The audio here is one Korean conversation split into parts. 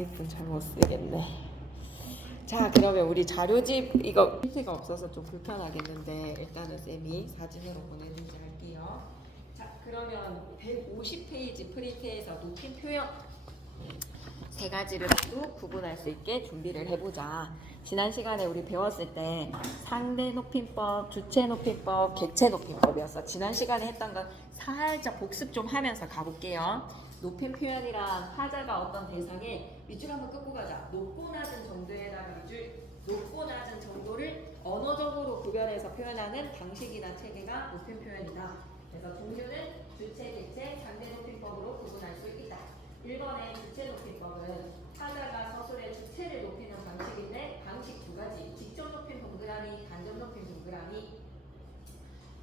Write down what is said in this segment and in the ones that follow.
아이폰 잘못 쓰겠네. 자, 그러면 우리 자료집 이거 힌트가 없어서 좀 불편하겠는데 일단은 쌤이 사진으로 보내든지 할게요. 자, 그러면 150페이지 프린트에서 높임 표현 세 가지를 모두 구분할 수 있게 준비를 해보자. 지난 시간에 우리 배웠을 때 상대 높임법, 주체 높임법, 객체 높임법이었어. 지난 시간에 했던 건 살짝 복습 좀 하면서 가볼게요. 높임 표현이란 타자가 어떤 대상에 밑줄 한번 끄고 가자. 높고 낮은 정도에다가 밑줄, 높고 낮은 정도를 언어적으로 구별해서 표현하는 방식이나 체계가 높임 표현이다. 그래서 종류는 주체, 객체, 상대 높임법으로 구분할 수 있다. 1번의 주체 높임법은 타자가 서술의 주체를 높이는 방식인데 방식 두 가지. 직접 높임 동그라미, 간접 높임 동그라미.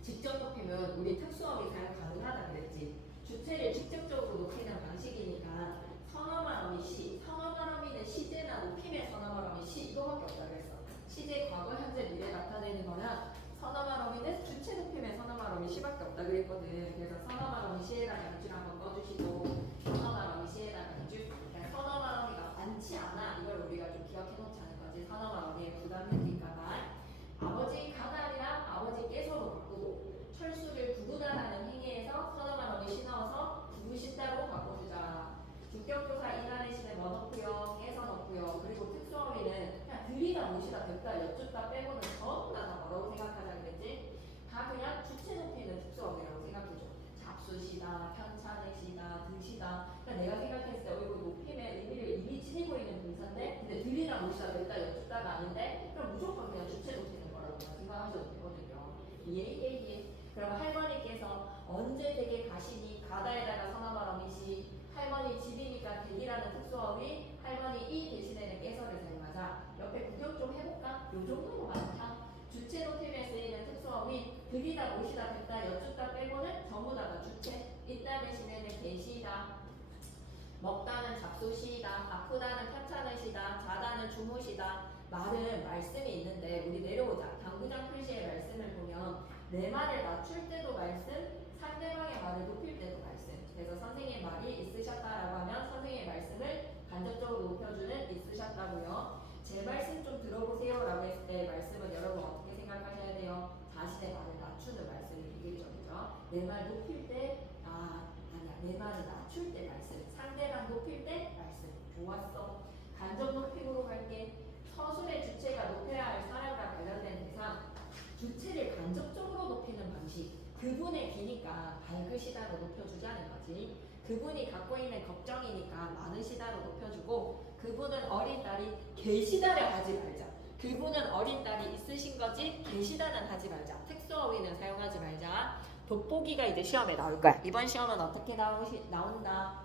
직접 높임은 우리 특수어미 사용 가능하다 그랬지. 주체를 직접적으로 높이는 방식이니까 선어말어미 시, 선어말어미는 시제나 높임의 선어말어미 시 이거밖에 없다 그랬어. 시제, 과거, 현재, 미래 나타내는 거나 선어말어미는 주체 높임의 선어말어미 시밖에 없다 그랬거든. 그래서 선어말어미 시에다가 밑줄 한번 꺼주시고 선어말어미 시에다가 밑줄. 그러니까 선어말어미가 많지 않아. 이걸 우리가 좀 기억해 놓자는 거지. 선어말어미에 부담이 될까봐. 아버지 가다리랑 아버지 깨서도 바꾸고 철수를 구구다라는 행위에서 선어말어미 시 넣어서 구구신다로 바꿔주자. 주격조사 이날의 시는 뭐 넣고요, 깨서 넣고요. 그리고 특수어미는 그냥 들이다 모시다 됐다 여쭙다 빼고는 전부 다 뭐라고 생각하자 그랬지? 다 그냥 주체 높이는 특수어미라고 생각해줘. 잡수시다, 편찮으시다, 드시다. 그러니까 내가 생각했을 때 이거 높임의 의미를 이미 지니고 있는 동사인데 근데 들이다 모시다 됐다 여쭙다가 아닌데 그럼 무조건 그냥 주체 높이는 거라고 생각하셔도 되거든요. 예. 그럼 할머니께서 언제 댁에 가시니 가다에다가 선어말어미 시 할머니 집이니까 댁이라는 특수어미 할머니 이 대신에는 깨서를 사용하자. 옆에 구경 좀 해볼까? 요 정도로 많다. 주체 높임에 쓰이는 특수어미 들이다 모시다 됐다 여쭙다 빼고는 전부 다 주체. 있다 대신에는 계시다. 먹다는 잡수시다. 아프다는 편찮으시다. 자다는 주무시다. 말은 말씀이 있는데 우리 내려오자. 당구장 표시의 말씀을 보면 내 말을 낮출 때도 말씀, 상대방의 말을 높일 때도 말씀. 그래서 선생님의 말이 있으셨다라고 하면 선생님의 말씀을 간접적으로 높여주는 있으셨다고요. 제 말씀 좀 들어보세요 라고 했을 때 말씀은 여러분 어떻게 생각하셔야 돼요? 자신의 말을 낮추는 말씀이 비교적이죠. 내 말 높일 때 아니야 내 말을 낮출 때 말씀, 상대방 높일 때 말씀. 좋았어. 간접 높임으로 갈게. 서술의 주체가 높여야 할 사람과 관련된 대상, 주체를 간접적으로 높이는 방식. 그분의 기니까 밝으시다로 높여주자는 거지. 그분이 갖고 있는 걱정이니까 많으시다로 높여주고 그분은 어린 딸이 계시다를 하지 말자. 그분은 어린 딸이 있으신 거지 계시다는 하지 말자. 특수어휘는 사용하지 말자. 돋보기가 이제 시험에 나올 거야. 이번 시험은 어떻게 나온다?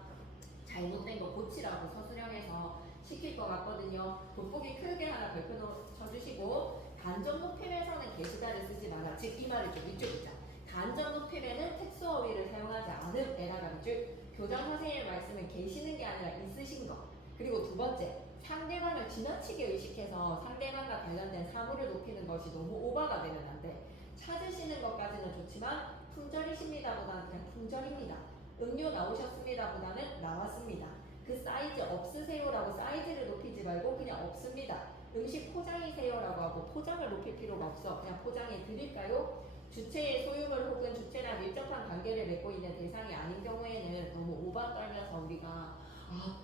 잘못된 거 고치라고 서술형에서 시킬 것 같거든요. 돋보기 크게 하나 별표 쳐주시고 간접 높임에서는 계시다를 쓰지 마라. 즉 이 말을 좀 밑줄 긋자. 간접 높임에는 특수어휘를 사용하지 않음 에다가 밑줄. 교장 선생님의 말씀은 계시는 게 아니라 있으신 거. 그리고 두 번째, 상대방을 지나치게 의식해서 상대방과 관련된 사물을 높이는 것이 너무 오버가 되면 안 돼. 찾으시는 것까지는 좋지만 품절이십니다보다는 그냥 품절입니다. 음료 나오셨습니다보다는 나왔습니다. 그 사이즈 없으세요라고 사이즈를 높이지 말고 그냥 없습니다. 음식 포장이세요라고 하고 포장을 높일 필요가 없어. 그냥 포장해 드릴까요? 주체의 소유물 혹은 주체랑 밀접한 관계를 맺고 있는 대상이 아닌 경우에는 너무 오바 떨면서 우리가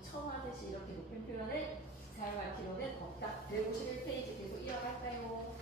처음 하듯이 이렇게 높임 표현을 사용할 필요는 없다. 151페이지 계속 이어갈까요?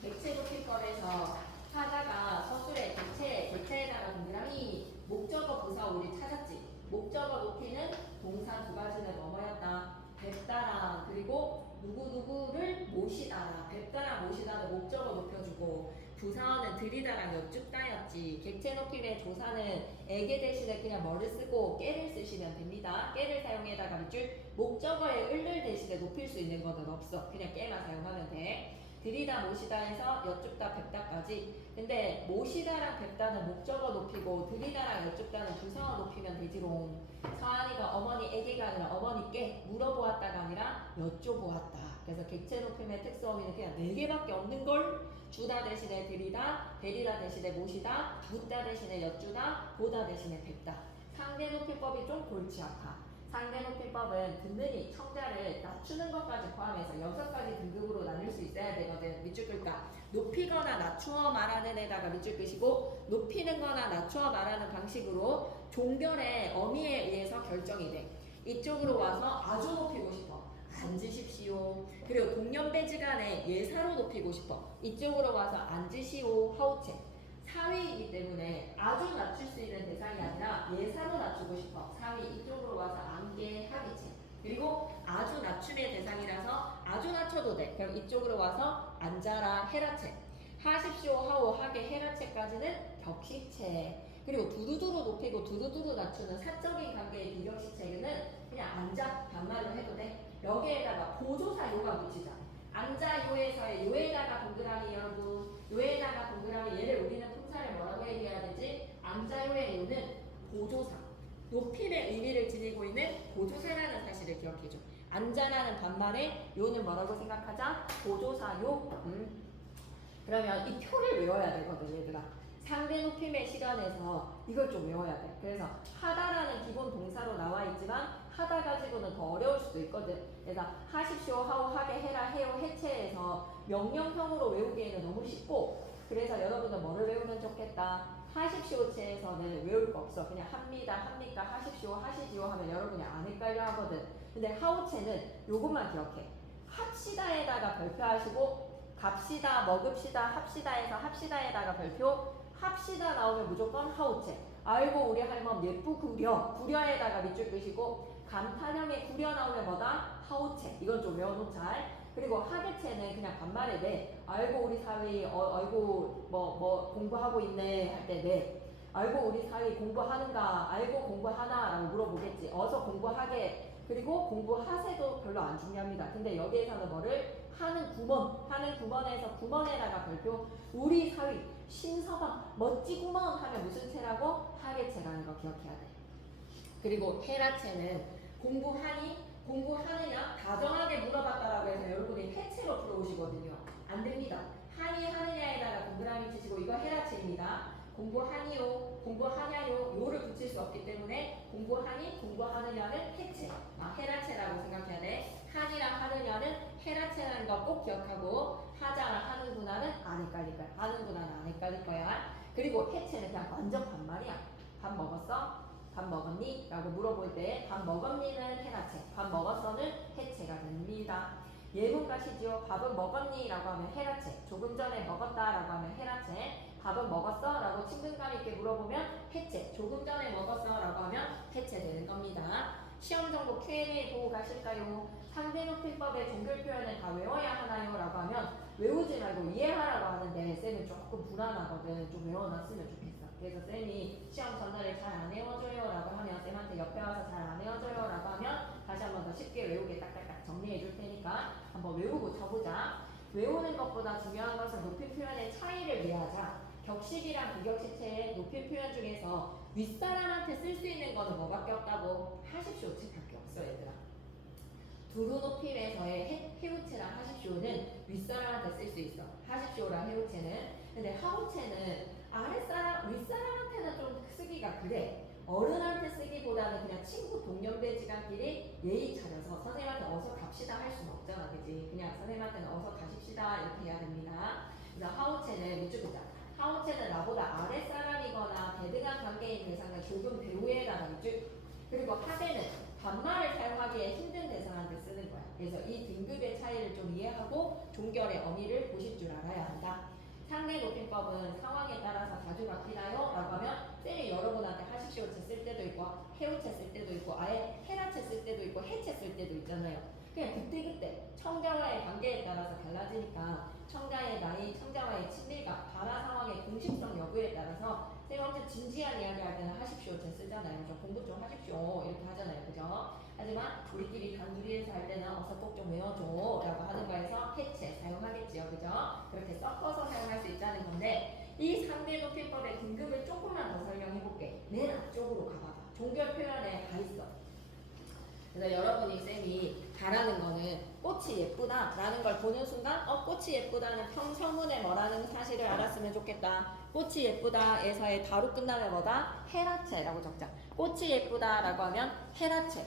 객체 높임법에서 타자가 서술의 객체에다가 동그라미 목적어 부사 우리 찾았지. 목적어 높이는 동사 두 가지는 뭐뭐였다? 뵙다랑 그리고 누구누구를 모시다라. 뵙다랑 모시다는 목적어 높여주고 부사어는 들이다랑 여쭙다였지. 객체 높임의 조사는 에게 대신에 그냥 뭐를 쓰고 깨를 쓰시면 됩니다. 깨를 사용해다가 밑줄 목적어의 을을 대신에 높일 수 있는 것은 없어. 그냥 깨만 사용하면 돼. 들이다 모시다에서 여쭙다 뵙다까지. 근데 모시다랑 뵙다는 목적어 높이고 들이다랑 여쭙다는 부사어 높이면 되지롱. 서한이가 어머니에게가 아니라 어머니께 물어보았다가 아니라 여쭤보았다. 그래서 객체 높임의 특수어휘는 그냥 4개밖에 없는 걸. 주다 대신에 들이다, 데리다 대신에 모시다, 묻다 대신에 여쭈다, 보다 대신에 뵙다. 상대 높임법이 좀 골치 아파. 상대 높임법은 듣느니 청자를 낮추는 것까지 포함해서 6가지 등급으로 나눌 수 있어야 되거든. 밑줄 글까 높이거나 낮추어 말하는 애다가 밑줄 끄시고 높이는 거나 낮추어 말하는 방식으로 종결의 어미에 의해서 결정이 돼. 이쪽으로 와서 아주 높이고 싶어. 앉으십시오. 그리고 동년배지간에 예사로 높이고 싶어. 이쪽으로 와서 앉으시오. 하우체. 사위이기 때문에 아주 낮출 수 있는 대상이 아니라 예사로 낮추고 싶어. 사위 이쪽으로 와서 안개 하기체. 그리고 아주 낮춤의 대상이라서 아주 낮춰도 돼. 그럼 이쪽으로 와서 앉아라 헤라체. 하십시오 하오 하게 헤라체까지는 격시체. 그리고 두루두루 높이고 두루두루 낮추는 사적인 관계의 비격시체는 그냥 앉아 반말로 해도 돼. 여기에다가 보조사 요가 붙이자. 앉아 요에서의 요에다가 동그라미 여러분, 요에다가 동그라미. 얘를 우리는 품사를 뭐라고 얘기해야 되지? 앉아 요의 요는 보조사, 높임의 의미를 지니고 있는 보조사라는 사실을 기억해줘. 앉아라는 반말에 요는 뭐라고 생각하자? 보조사 요. 그러면 이 표를 외워야 되거든 얘들아. 상대 높임의 시간에서 이걸 좀 외워야 돼. 그래서 하다라는 기본 동사로 나와 있지만 하다 가지고는 더 어려울 수도 있거든. 그래서 하십시오, 하오, 하게, 해라, 해요, 해체해서 명령형으로 외우기에는 너무 쉽고, 그래서 여러분은 뭐를 외우면 좋겠다. 하십시오체에서는 외울 거 없어. 그냥 합니다, 합니까, 하십시오, 하시지요 하면 여러분이 안 헷갈려 하거든. 근데 하오체는 요것만 기억해. 합시다에다가 별표하시고 갑시다, 먹읍시다, 합시다에서 합시다에다가 별표, 합시다 나오면 무조건 하우체. 아이고 우리 할멈 예쁘 구려. 구려에다가 밑줄 끄시고 감탄형에 구려 나오면 뭐다? 하우체. 이건 좀 외워놓자. 그리고 하계체는 그냥 반말에 네. 아이고 우리 사위 아이고 뭐 공부하고 있네 할 때 네. 아이고 우리 사위 공부하는가? 아이고 공부하나? 라고 물어보겠지. 어서 공부하게. 그리고 공부하세도 별로 안 중요합니다. 근데 여기에서는 뭐를? 하는 구먼에서 구먼에다가 별표 우리 사위 신서방 멋지구먼 하면 무슨 체라고? 하계체라는 거 기억해야 돼. 그리고 헤라체는 공부하니? 공부하느냐? 다정하게 물어봤다라고 해서 여러분이 해체로 풀어오시거든요. 안 됩니다. 하니 하느냐에다가 동그라미 치시고 이거 헤라체입니다. 공부하니요, 공부하냐요, 요를 붙일 수 없기 때문에 공부하니, 공부하느냐는 해체. 헤라체라고 생각해야 돼. 하니랑 하느냐는 헤라체라는 거 꼭 기억하고 하자랑 하는구나는 안 헷갈릴 거야. 하는구나는 안 헷갈릴 거야. 그리고 해체는 그냥 완전 반말이야. 밥 먹었어? 밥 먹었니? 라고 물어볼 때 밥 먹었니는 헤라체, 밥 먹었어는 해체가 됩니다. 예문 가시지요. 밥은 먹었니? 라고 하면 헤라체, 조금 전에 먹었다 라고 하면 헤라체, 밥은 먹었어? 라고 친근감 있게 물어보면 해체, 조금 전에 먹었어? 라고 하면 해체되는 겁니다. 시험 정보 Q&A 보고 가실까요? 상대 높임법의 종결 표현을 다 외워야 하나요? 라고 하면 외우지 말고 이해하라고 하는데 쌤이 조금 불안하거든. 좀 외워놨으면 좋겠어. 그래서 쌤이 시험 전날에 잘 안 외워줘요 라고 하면 쌤한테 옆에 와서 잘 안 외워줘요 라고 하면 다시 한 번 더 쉽게 외우게 딱딱딱 정리해 줄 테니까 한번 외우고 쳐보자. 외우는 것보다 중요한 것은 높임 표현의 차이를 이해하자. 격식이랑 비격체체의 높임 표현 중에서 윗사람한테 쓸 수 있는 거는 뭐밖에 없다고? 하십시오 체밖에 없어 얘들아. 두루 높임에서의 해우체랑 하십시오는 윗사람한테 쓸 수 있어. 하십시오랑 해우체는. 근데 하우체는 아랫사람, 윗사람한테는 좀 쓰기가 그래. 어른한테 쓰기보다는 그냥 친구 동년배지간끼리 예의 차려서 선생님한테 어서 갑시다 할 수는 없잖아, 그지? 그냥 선생님한테는 어서 가십시다 이렇게 해야 됩니다. 그래서 하우체는 밑줄 긋자. 하우체는 나보다 아랫사람이거나 대등한 관계인 대상을 조금 배우에다가 밑줄. 그리고 하대는 반말을 사용하기에 힘든 대상한테 쓰는 거야. 그래서 이 등급의 차이를 좀 이해하고 종결의 어미를 보실 줄 알아야 한다. 상대 높임법은 상황에 따라서 자주 바뀌나요? 라고 하면 쌤이 여러분한테 하십시오체 쓸 때도 있고 해우체 쓸 때도 있고 아예 헤라체 쓸 때도 있고 해체 쓸 때도 있잖아요. 그냥 그때그때 청자와의 관계에 따라서 달라지니까 청자의 나이, 청자와의 친밀감, 발화 상황의 공식성 여부에 따라서 쌤 엄청 진지한 이야기 할 때는 하십시오체 쓰잖아요. 좀 공부 좀 하십시오 이렇게 하잖아요. 그죠? 하지만 우리끼리 단둘이에서 할 때는 어서 꼭 좀 외워줘 라고 하는 거에서 해체 사용하겠지요. 그죠? 그렇게 섞어서 사용할 수 있다는 건데 이 상대 높임법의 등급을 조금만 더 설명해 볼게. 맨 앞쪽으로 가봐봐. 종결 표현에 가 있어. 그래서 여러분이 쌤이 바라는 거는 꽃이 예쁘다 라는 걸 보는 순간 꽃이 예쁘다는 평서문에 뭐라는 사실을 알았으면 좋겠다. 꽃이 예쁘다 에서의 다루 끝나면 뭐다? 헤라체라고 적자. 꽃이 예쁘다 라고 하면 헤라체.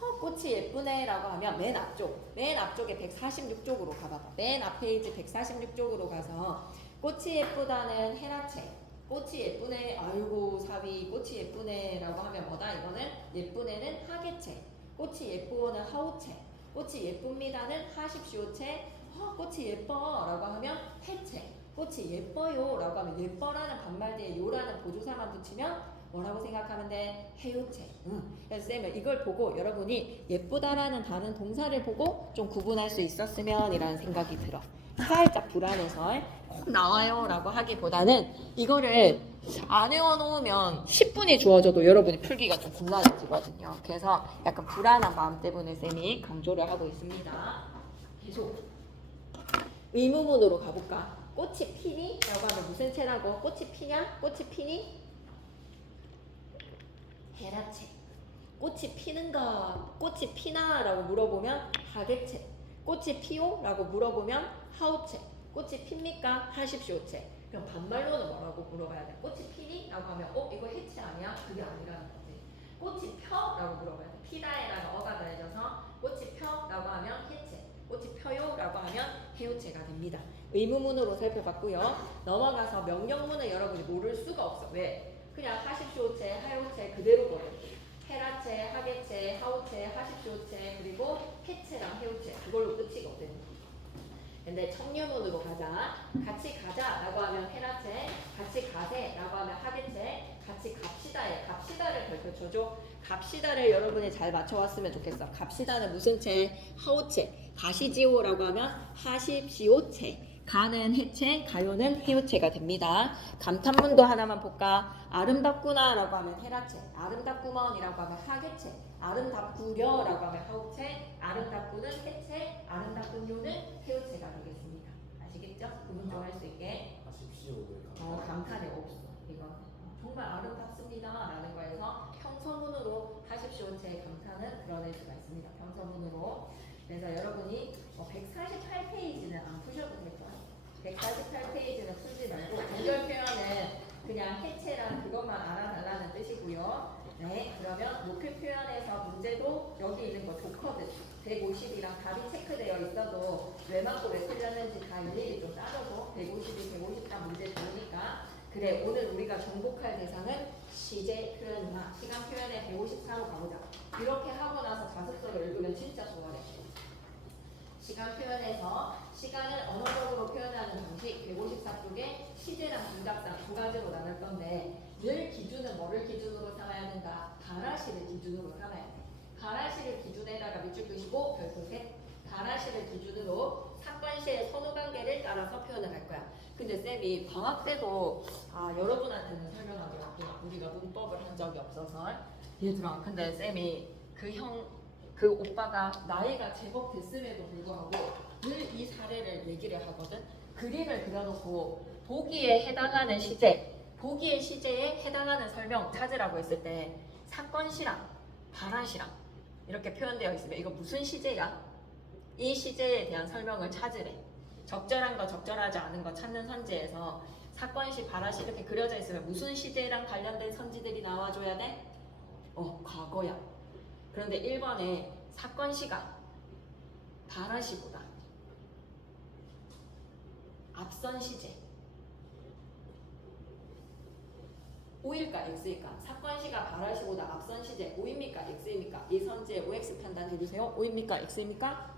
꽃이 예쁘네라고 하면 맨 앞쪽에 146쪽으로 가봐봐. 맨 앞 페이지 146쪽으로 가서 꽃이 예쁘다는 헤라체, 꽃이 예쁘네, 아이고 사위 꽃이 예쁘네라고 하면 뭐다? 이거는 예쁘네는 하계체, 꽃이 예쁘고는 하우체, 꽃이 예쁩니다는 하십시오체, 꽃이 예뻐라고 하면 해체, 꽃이 예뻐요라고 하면 예뻐라는 반말 뒤에 요라는 보조사만 붙이면 뭐라고 생각하면 돼? 해요체. 그래서 쌤은 이걸 보고 여러분이 예쁘다라는 다른 동사를 보고 좀 구분할 수 있었으면 이라는 생각이 들어. 살짝 불안해서 꼭 나와요 라고 하기보다는 이거를 안 외워놓으면 10분이 주어져도 여러분이 풀기가 좀 곤란해지거든요. 그래서 약간 불안한 마음 때문에 쌤이 강조를 하고 있습니다. 계속 의문문으로 가볼까? 꽃이 피니? 라고 하면 무슨 채라고? 꽃이 피냐? 꽃이 피니? 헤라체. 꽃이 피는가? 꽃이 피나? 라고 물어보면 하계체. 꽃이 피오? 라고 물어보면 하우체. 꽃이 핍니까? 하십시오체. 그럼 반말로는 뭐라고 물어봐야 돼? 꽃이 피니? 라고 하면 이거 해체 아니야? 그게 아니라는 거지. 꽃이 펴? 라고 물어봐야 돼. 피다에다가 어가 더해져서 꽃이 펴? 라고 하면 해체. 꽃이 펴요? 라고 하면 해우체가 됩니다. 의문문으로 살펴봤고요. 넘어가서 명령문은 여러분이 모를 수가 없어. 왜? 그냥 하십시오체, 하요체 그대로거든. 헤라체, 하계체, 하우체, 하십시오체 그리고 해체랑 해우체 그걸로 끝이거든. 근데 청유문으로 가자. 같이 가자라고 하면 헤라체, 같이 가세라고 하면 하계체, 같이 갑시다에 갑시다를 밝혀줘줘. 갑시다를 여러분이 잘 맞춰왔으면 좋겠어. 갑시다는 무슨 체? 하우체. 가시지오라고 하면 하십시오체. 가는 해체, 가요는 해우체가 됩니다. 감탄문도 하나만 볼까? 아름답구나 라고 하면 헤라체, 아름답구먼이라고 하면 하계체, 아름답구려라고 하면 하우체, 아름답구는 해체, 아름답군요는 해우체가 되겠습니다. 아시겠죠? 구분 좀 할 수 있게. 감탄에 없어. 이거 정말 아름답습니다 라는 거에서 평서문으로 하십시오체의 감탄은 드러낼 수가 있습니다. 평서문으로. 그래서 여러분이 148페이지는 안 푸셔도 될 거예요. 148페이지는 풀지 말고 동절 표현은 그냥 해체랑 그것만 알아달라는 뜻이고요. 네, 그러면 목표 표현에서 문제도 여기 있는 거 좋거든. 150이랑 답이 체크되어 있어도 왜 맞고 왜 틀렸는지 다 일일이 좀 따져서 152, 153 문제 좋으니까 그래 오늘 우리가 정복할 대상은 시제 표현이나 시간 표현의 154로 가보자. 이렇게 하고 나서 자습서를 읽으면 진짜 좋아해. 시간 표현에서 시간을 언어적으로 표현하는 방식 154쪽에 시제랑 문답상 두 가지로 나눌 건데 늘 기준은 뭐를 기준으로 삼아야 된다? 가라시를 기준으로 삼아야 돼. 가라시를 기준에다가 밑줄 끄시고 별표 셋. 가라시를 기준으로 사건시의 선후관계를 따라서 표현을 할 거야. 근데 쌤이 방학 때도 여러분한테는 설명하기 바쁘다. 우리가 문법을 한 적이 없어서 얘들아 근데 쌤이 그 오빠가 나이가 제법 됐음에도 불구하고 늘 이 사례를 얘기를 하거든. 그림을 그려놓고 보기에 해당하는 시제, 보기의 시제에 해당하는 설명 찾으라고 했을 때 사건시랑 발화시랑 이렇게 표현되어 있으면 이거 무슨 시제야? 이 시제에 대한 설명을 찾으래. 적절한 거 적절하지 않은 거 찾는 선지에서 사건시 발화시 이렇게 그려져 있으면 무슨 시제랑 관련된 선지들이 나와줘야 돼? 과거야. 그런데 1번에 사건시가 발화시보다 앞선 시제 O일까 X일까? 사건시가 발화시보다 앞선 시제 O입니까 X입니까? 이 선지에 OX 판단해주세요. O입니까 X입니까?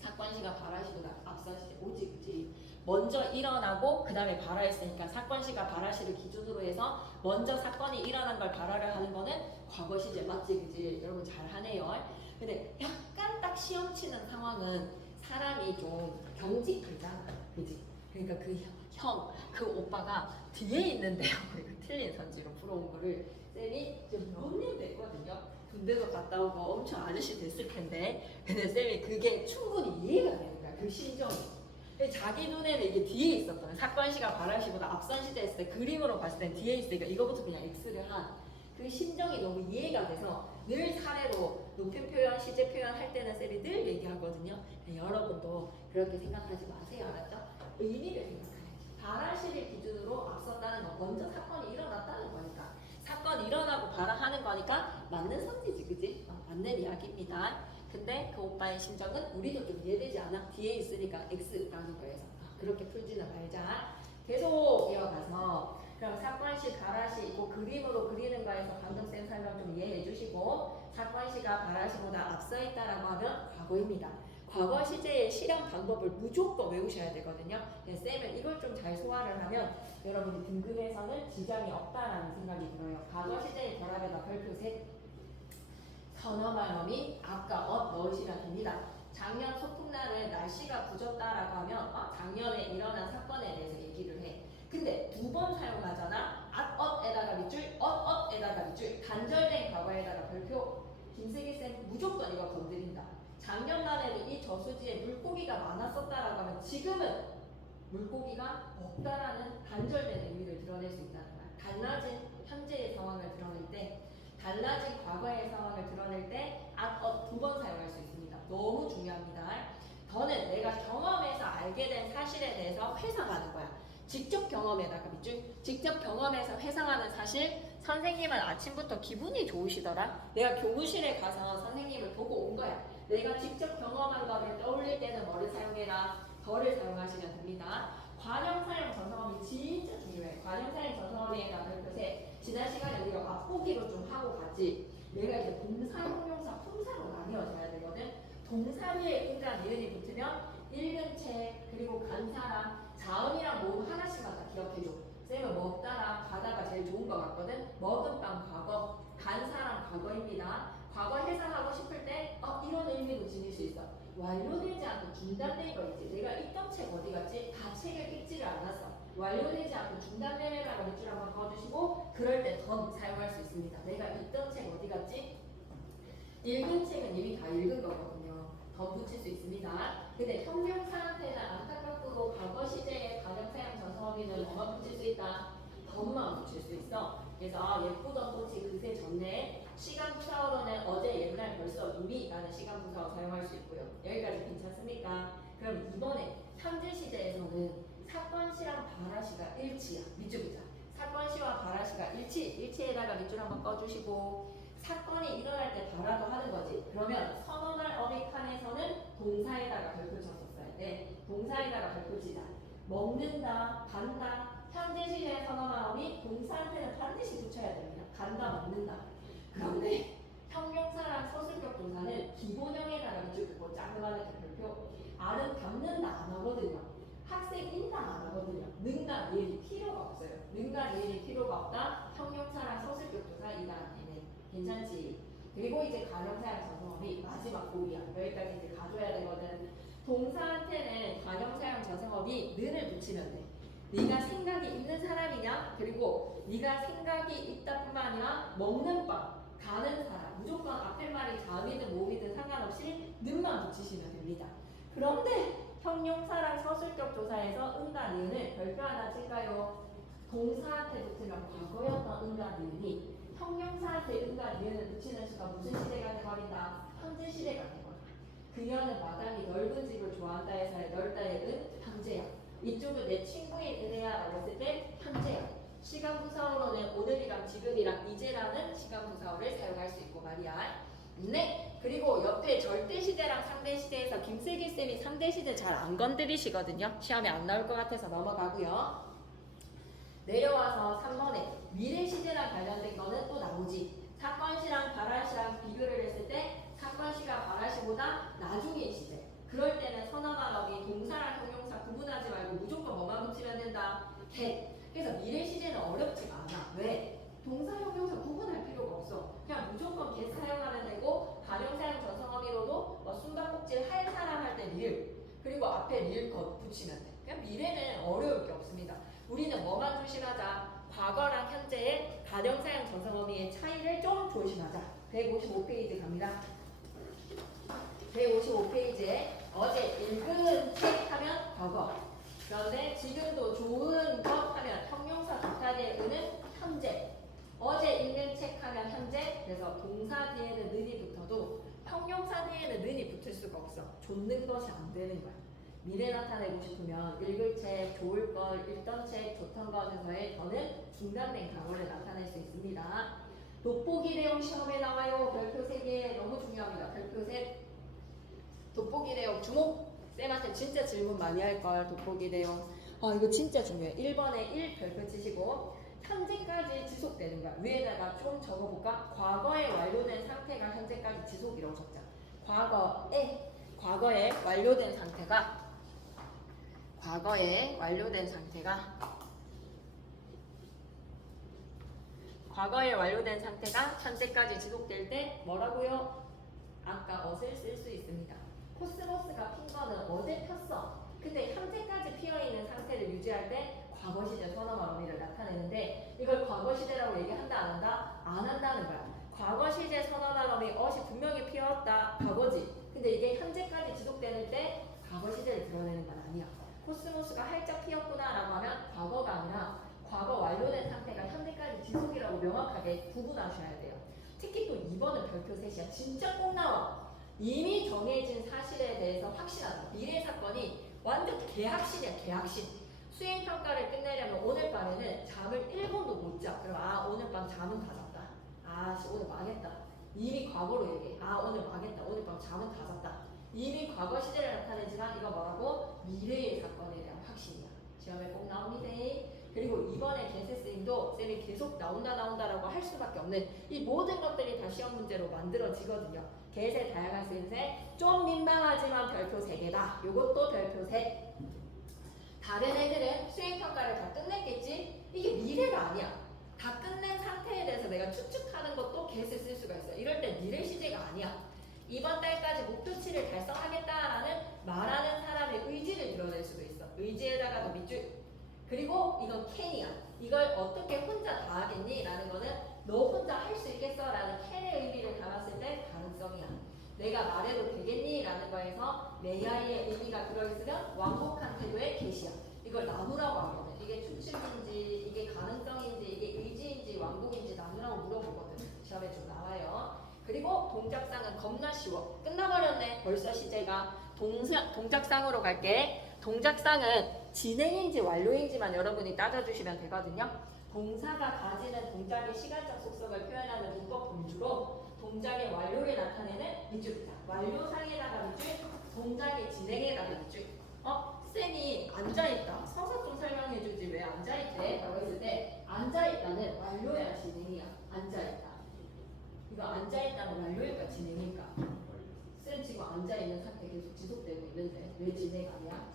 사건시가 발화시보다 앞선 시제 O지 그치? 먼저 일어나고 그 다음에 발화했으니까 사건시가 발화시를 기준으로 해서 먼저 사건이 일어난 걸 발화를 하는 거는 과거 시제 맞지 그치? 여러분 잘하네요. 근데 약간 딱 시험 치는 상황은 사람이 좀 경직되잖아 그치? 그러니까 그 오빠가 뒤에 있는데요. 틀린 선지로 풀어온 거를 쌤이 지금 몇 년 됐거든요. 군대도 갔다 오고 엄청 아저씨 됐을 텐데 근데 쌤이 그게 충분히 이해가 되는 거야. 그 심정이. 자기 눈에는 이게 뒤에 있었던 사건시가 발화시보다 앞선 시제 했을 때 그림으로 봤을 땐 뒤에 있으니까 이거부터 그냥 X를 한 그 심정이 너무 이해가 돼서 늘 사례로 높임 표현, 시제 표현 할 때는 쌤이 늘 얘기하거든요. 여러분도 그렇게 생각하지 마세요. 알았죠? 의미를 생각해야지. 발화시를 기준으로 앞섰다는 건 먼저 사건이 일어났다는 거니까 사건이 일어나고 발화하는 거니까 맞는 선지지, 그지? 맞는 이야기입니다. 근데 그 오빠의 심정은 우리도 좀 이해되지 않아? 뒤에 있으니까 X라는 거에서 그렇게 풀지는 말자. 계속 이어가서 그럼 사건시, 가라시 그 그림으로 그리는 거에서 방금 쌤 설명 좀 이해해 주시고 사건시가 가라시보다 앞서 있다라고 하면 과거입니다. 과거 시제의 실현 방법을 무조건 외우셔야 되거든요. 쌤은 이걸 좀 잘 소화를 하면 여러분이 등급에서는 지장이 없다라는 생각이 들어요. 과거 시제의 결합에다 별표 셋. 선어말 어미 아까 넣으시면 됩니다. 작년 소풍날에 날씨가 굳었다라고 하면 작년에 일어난 사건에 대해서 얘기를 해. 근데 두 번 사용하잖아. 에다가 밑줄, 에다가 밑줄. 단절된 과거에다가 별표. 김세기 쌤 무조건 이거 건드린다. 작년만 해도 이 저수지에 물고기가 많았었다라고 하면 지금은 물고기가 없다라는 단절된 의미를 드러낼 수 있다는 거야. 달라진 현재의 상황을 드러낼 때, 달라진 과거의 상황을 드러낼 때 두 번 사용할 수 있습니다. 너무 중요합니다. 더는 내가 경험해서 알게 된 사실에 대해서 회상하는 거야. 직접 경험에다가 밑줄. 직접 경험해서 회상하는 사실. 선생님은 아침부터 기분이 좋으시더라. 내가 교무실에 가서 선생님을 보고 온 거야. 내가 직접 경험한 거를 떠올릴 때는 뭐를 사용해라? 더를 사용하시면 됩니다. 관형사용 전성어미 진짜 중요해. 관형사용 전성어미에다 별표세. 지난 시간에 우리가 맛보기로 좀 하고 갔지. 내가 이제 동사, 형용사, 품사로 나뉘어져야 되거든. 동사 위에 인과 니은이 붙으면 읽은 책, 그리고 간 사람, 자음이랑 모음 하나씩만 다 기억해줘. 쌤은 먹다랑 가다가 제일 좋은 것 같거든. 먹은 빵 과거, 간 사람 과거입니다. 과거 해석하고 싶을 때 이런 의미도 지닐 수 있어. 완료되지 않고 중단된 거 있지. 내가 읽던 책 어디 갔지? 다 책을 읽지를 않았어. 완료되지 않고 중단되라고 밑줄 한번 그어주시고 그럴 때 던 사용할 수 있습니다. 내가 읽던 책 어디 갔지? 읽은 책은 이미 다 읽은 거거든요. 던 붙일 수 있습니다. 근데 형용사한테는 안타깝고도 과거 시제의 가명사용 전성어미는 뭐만 붙일 수 있다? 던만 붙일 수 있어. 그래서 예쁘던 꽃이 그새 졌네. 시간 부사어로는 어제 옛날 벌써 이미라는 시간 부사어 사용할 수 있고요. 여기까지 괜찮습니까? 그럼 이번에 현재 시제에서는 사건시랑 바라시가 일치야. 밑줄 보자. 사건시와 바라시가 일치에다가 밑줄 한번 꺼주시고 사건이 일어날 때 바라도 하는 거지. 그러면 선언할 어휘 칸에서는 동사에다가 별표 쳤었어요. 네, 동사에다가 별표 치자. 먹는다, 간다. 현재 시제의 선언할 어휘 동사한테는 반드시 붙여야 됩니다. 간다, 먹는다. 그런데 형용사랑 서술격 동사는 기본형에다가 밑줄 긋고 작은 안에 별표. 아름답는다 안 하거든요. 학생 인당 안 하거든요. 능가 니은이 필요가 없어요. 능가 니은이 필요가 없다. 형용사랑 서술격 동사 이다한테는 괜찮지. 그리고 이제 가명사용 전성어미 마지막 고비야. 여기까지 이제 가줘야 되거든. 동사한테는 가명사용 전성어미 는을 붙이면 돼. 네가 생각이 있는 사람이냐? 그리고 네가 생각이 있다뿐만 아니라 먹는 빵, 가는 사람 무조건 앞에 말이 자음이든 모음이든 상관없이 는만 붙이시면 됩니다. 그런데 형용사랑 서술격 조사에서 은과 니은을 별표 하나 칠까요? 동사한테 붙으면 과거였던 은과 니은이 형용사한테 은과 니은을 붙이는 수가 무슨 시대가 돼버린다? 현재 시대가 돼버린다. 그녀는 마당이 넓은 집을 좋아한다 해서의 넓다의 은 현재야. 이쪽은 내 친구인 은혜야라고 했을 때 현재야. 시간 부사어로는 오늘이랑 지금이랑 이제라는 시간 부사어를 사용할 수 있고 말이야. 네. 그리고 옆에 절대시대랑 상대시대에서 김슬기 쌤이 상대시대 잘 안 건드리시거든요. 시험에 안 나올 것 같아서 넘어가고요. 내려와서 3번에 미래시대랑 관련된 거는 또 나오지. 사건시랑 바라시랑 비교를 했을 때 사건시가 바라시보다 나중의 시제. 그럴 때는 선언어미 동사랑 형용사 구분하지 말고 무조건 뭐만 붙이면 된다? get. 그래서 미래시제는 어렵지가 않아. 왜? 동사, 형용사 구분할 필요가 없어. 그냥 무조건 get 사용하면 되고 가명사용 전성어미로도 뭐 숨바꼭질 할 사람 할 때 리을 그리고 앞에 리을 것 붙이면 돼. 그냥 미래는 어려울 게 없습니다. 우리는 뭐만 조심하자? 과거랑 현재의 가명사용 전성어미의 차이를 좀 조심하자. 155페이지 갑니다. 155페이지에 어제 읽은 책 하면 과거. 그런데 지금도 좋은 것 하면 형용사 동사 뒤에 은은 현재. 어제 읽는 책 하면 현재. 그래서 동사 뒤에는 는이 붙어도 형용사 뒤에는 는이 붙을 수가 없어. 좋는 것이 안 되는 거야. 미래 나타내고 싶으면 읽을 책, 좋을 걸, 읽던 책, 좋던 것에서의 더는 중단된 과거를 나타낼 수 있습니다. 돋보기 내용 시험에 나와요. 별표 3개 너무 중요합니다. 별표 셋. 돋보기 내용 주목. 쌤한테 진짜 질문 많이 할걸. 돋보기 내용. 이거 진짜 중요해. 1번에 1 별표 치시고 현재까지 지속되는 거야. 위에다가 좀 적어볼까? 과거에 완료된 상태가 현재까지 지속이라고 적자. 과거에 완료된 상태가 과거에 완료된 상태가 현재까지 지속될 때 뭐라고요? 아까 어을 쓸 수 있습니다. 코스모스가 핀 거는 어제 폈어. 근데 현재까지 피어있는 상태를 유지할 때 과거 시제 선어말 어미를 나타내는데 이걸 과거 시제라고 얘기한다 안 한다? 안 한다는 거야. 과거 시제 선어말 어미 어시 분명히 피었다. 과거지. 근데 이게 현재까지 지속되는 때 과거 시제를 드러내는 건 아니야. 코스모스가 활짝 피었구나 라고 하면 과거가 아니라 과거 완료된 상태가 현재까지 지속이라고 명확하게 구분하셔야 돼요. 특히 또 2번은 별표 셋이야. 진짜 꼭 나와. 이미 정해진 사실에 대해서 확신한다. 미래 사건이 완전 개확신이야. 개확신. 수행평가를 끝내려면 오늘 밤에는 잠을 1분도 못 자. 그럼 오늘 밤 잠은 다 잤다. 오늘 망했다. 이미 과거로 얘기해. 오늘 망했다. 오늘 밤 잠은 다 잤다. 이미 과거 시제를 나타내지만 이거 뭐라고? 미래의 사건에 대한 확신이야. 시험에 꼭 나옵니다. 그리고 이번에 개세스님도 쌤이 계속 나온다라고 할 수밖에 없는 이 모든 것들이 다 시험 문제로 만들어지거든요. 개세 다양한 쓰임새 좀 민망하지만 별표 3개다. 요것도 별표 3. 다른 애들은 수행평가를 다 끝냈겠지? 이게 미래가 아니야. 다 끝낸 상태에 대해서 내가 추측하는 것도 개세 쓸 수가 있어요. 이럴 때 미래 시제가 아니야. 이번 달까지 목표치를 달성하겠다라는 말하는 사람의 의지를 드러낼 수도 있어. 의지에다가도 밑줄. 그리고 이건 캔이야. 이걸 어떻게 혼자 다 하겠니? 라는 거는 너 혼자 할 수 있겠어? 라는 캔의 의미를 담았을 때 가능성이야. 내가 말해도 되겠니? 라는 거에서 메이아이의 의미가 들어있으면 완곡한 태도의 개시야. 이걸 나누라고 하거든. 이게 추측인지 이게 가능성인지 이게 의지인지 완곡인지 나누라고 물어보거든. 시험에 좀 나와요. 그리고 동작상은 겁나 쉬워. 끝나버렸네. 벌써 시제가. 동작상으로 갈게. 동작상은 진행인지 완료인지만 여러분이 따져주시면 되거든요. 동사가 가지는 동작의 시간적 속성을 표현하는 문법 분주로 동작의 완료를 나타내는 밑줄이다. 완료상에다가 밑줄, 동작의 진행에다가 밑줄. 쌤이 앉아있다. 서서 좀 설명해주지 왜 앉아있대? 라고 했을 때 앉아있다는 완료야 진행이야. 앉아있다. 이거 앉아있다는 완료일까 진행일까? 쌤 지금 앉아있는 상태 계속 지속되고 있는데 왜 진행 아니야?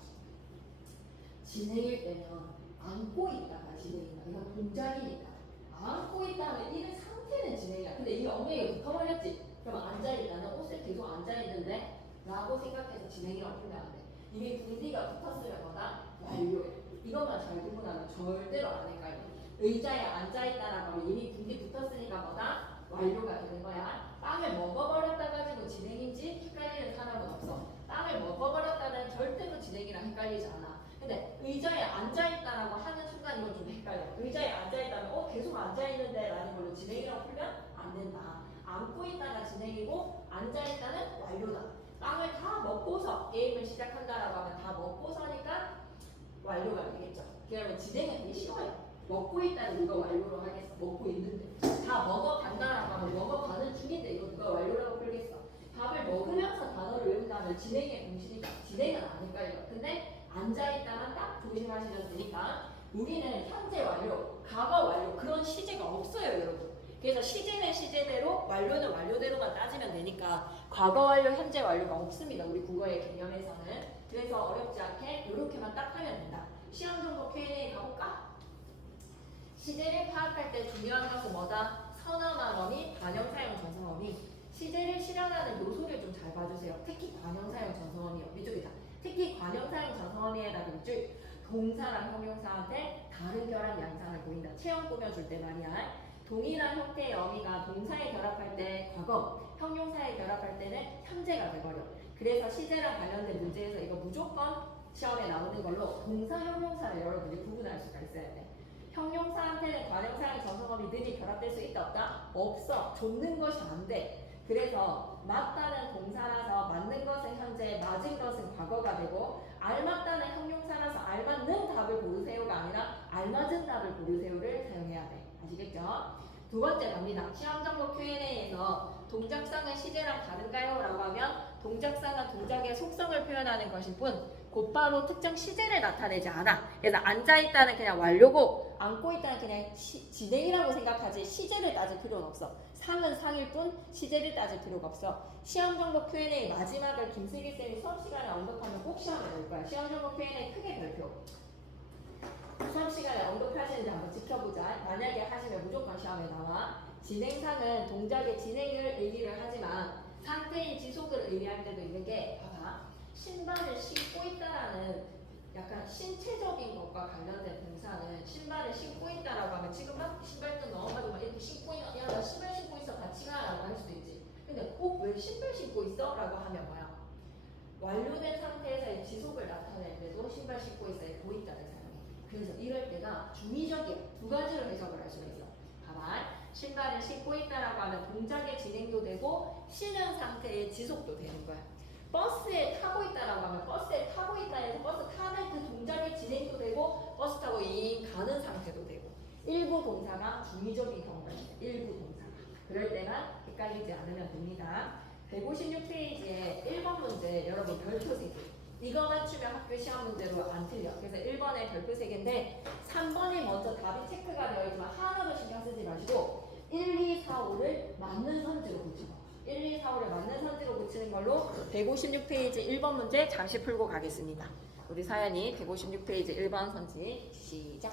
진행일 때면 안고 있다가 진행이다. 이건 동작이니까. 안고 있다면 이는 상태는 진행이야. 근데 이게 엉덩이에 붙어버렸지? 그럼 앉아있다는 옷에 계속 앉아있는데 라고 생각해서 진행이라고 풀면 안 돼. 이미 분리가 붙었으면 뭐다? 완료해. 이것만 잘 구분하면 절대로 안 헷갈려. 의자에 앉아있다라고 하면 이미 분리 붙었으니까 뭐다? 완료가 되는 거야. 빵을 먹어버렸다 가지고 진행인지 헷갈리는 사람은 없어. 빵을 먹어버렸다는 절대로 진행이랑 헷갈리지 않아. 근데 의자에 앉아있다라고 하는 순간 이건 좀 헷갈려. 의자에 앉아있다면 계속 앉아있는데 라는 걸로 진행이라고 풀면 안 된다. 앉고 있다가 진행이고 앉아있다는 완료다. 빵을 다 먹고서 게임을 시작한다라고 하면 다 먹고서니까 완료가 되겠죠. 그러면 진행은 되게 쉬워요. 먹고 있다는 누가 완료로 하겠어. 먹고 있는데. 다 먹어간다라고 하면 먹어가는 중인데 이거 누가 완료라고 풀겠어. 밥을 먹으면서 단어를 외운다면 진행의 공식이니까 진행은 아닐까요? 근데 앉아있다가 딱 조심하시면 되니까 우리는 현재 완료, 과거 완료 그런 시제가 없어요 여러분. 그래서 시제는 시제대로 완료는 완료대로만 따지면 되니까 과거 완료, 현재 완료가 없습니다. 우리 국어의 개념에서는. 그래서 어렵지 않게 이렇게만 딱 하면 된다. 시험 정보 Q&A 가볼까? 시제를 파악할 때 중요한 것은 뭐다? 선어나 어미, 관형사형 전성어미. 시제를 실현하는 요소를 좀 잘 봐주세요. 특히 관형사형 전성어미요. 위쪽이다. 특히 관형사형 전성어미에다가 밑줄 동사랑 형용사한테 다른 결합 양상을 보인다. 체형 꾸며줄 때 말이야. 동일한 형태의 어미가 동사에 결합할 때 과거, 형용사에 결합할 때는 현재가 돼버려. 그래서 시제랑 관련된 문제에서 이거 무조건 시험에 나오는 걸로 동사, 형용사를 여러분이 구분할 수가 있어야 돼. 형용사한테는 관형사형 전성어미 능이 결합될 수 있다 없다? 없어. 줬는 것이 안 돼. 그래서 맞다는 동사라서 맞는 것은 현재, 맞은 것은 과거가 되고 알맞다는 형용사라서 알맞는 답을 고르세요가 아니라 알맞은 답을 고르세요를 사용해야 돼. 아시겠죠? 두 번째 갑니다. 시험 정보 Q&A에서 동작상은 시제랑 다른가요? 라고 하면 동작상은 동작의 속성을 표현하는 것일 뿐 곧바로 특정 시제를 나타내지 않아. 그래서 앉아있다는 그냥 완료고 앉고 있다는 그냥 진행이라고 생각하지 시제를 따질 필요는 없어. 상은 상일 뿐 시제를 따질 필요가 없어. 시험 정보 Q&A 마지막을 김슬기 쌤이 수업 시간에 언급하면 꼭 시험에 넣을 거야. 시험 정보 Q&A 크게 별표. 수업 시간에 언급하시는지 한번 지켜보자. 만약에 하시면 무조건 시험에 나와. 진행상은 동작의 진행을 의미를 하지만 상태인 지속을 의미할 때도 있는 게 봐봐. 신발을 신고 있다라는 약간 신체적인 것과 관련된 동사는 신발을 신고 있다라고 하면 지금 막 신발끈 넣어가지고 막 이렇게 신고 있어. 야, 나 신발 신고 있어. 같이 가라고 할 수도 있지. 근데 왜 신발 신고 있어? 라고 하면 뭐야? 완료된 상태에서의 지속을 나타낼 때도 신발 신고 있어야 보인다는 사용해. 그래서 이럴 때가 중의적이야. 두 가지로 해석을 할 수가 있어. 봐봐. 신발을 신고 있다라고 하면 동작의 진행도 되고 신은 상태의 지속도 되는 거야. 버스에 타고 있다라고 하면 버스에 타고 있다 해서 버스 타는 그 동작의 진행도 되고 버스 타고 잉 가는 상태도 되고 일부 동사가 중의적인 경우가 있어요. 일부 동사가. 그럴 때만 헷갈리지 않으면 됩니다. 156페이지에 1번 문제 여러분 별표 3개. 이거 맞추면 학교 시험 문제로 안 틀려. 그래서 1번에 별표 3개인데 3번이 먼저 답이 체크가 되어 있지만 하나도 신경 쓰지 마시고 1, 2, 4, 5를 맞는 선지로 붙이고 1, 2, 4, 5를 맞는 선지로 붙이는 걸로 156페이지 1번 문제 잠시 풀고 가겠습니다. 우리 사연이 156페이지 1번 선지 시작.